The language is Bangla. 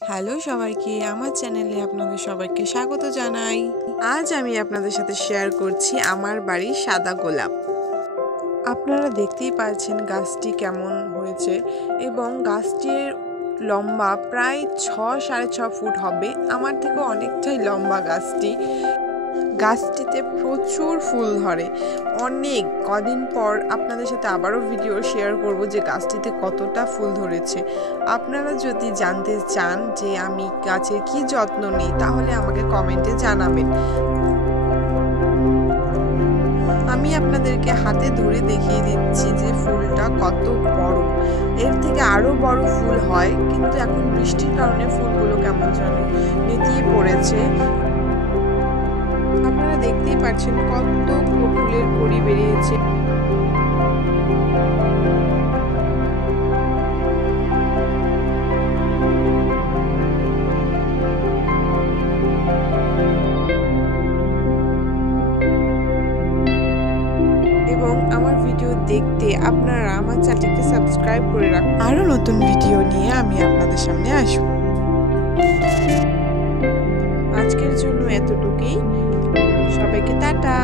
হ্যালো সবাইকে, আমার চ্যানেলে আপনাদের সবাইকে স্বাগত জানাই। আজ আমি আপনাদের সাথে শেয়ার করছি আমার বাড়ির সাদা গোলাপ। আপনারা দেখতেই পাচ্ছেন গাছটি কেমন হয়েছে এবং গাছটির লম্বা প্রায় 6-6.5 ফুট হবে। আমার থেকে অনেকটাই লম্বা গাছটি। গাছটিতে প্রচুর ফুল ধরে। অনেক কদিন পর আপনাদের সাথে আবারও ভিডিও শেয়ার করব যে গাছটিতে কতটা ফুল ধরেছে। আপনারা যদি জানতে চান যে আমি গাছের কি যত্ন নিই তাহলে আমাকে কমেন্টে জানাবেন। আমি আপনাদেরকে হাতে ধরে দেখিয়ে দিচ্ছি যে ফুলটা কত বড়। এর থেকে আরও বড় ফুল হয়, কিন্তু এখন বৃষ্টির কারণে ফুলগুলো কেমন যেন নেতিয়ে পড়েছে। আপনারা দেখতেই পাচ্ছেন কত ফুলের কড়ি বেরিয়েছে। এবং আমার ভিডিও দেখতে আপনারা আমার চ্যানেলটিকে সাবস্ক্রাইব করে রাখুন। আরও নতুন ভিডিও নিয়ে আমি আপনাদের সামনে আসব। আজকের জন্য এতটুকুই। সবাইকে টাটা।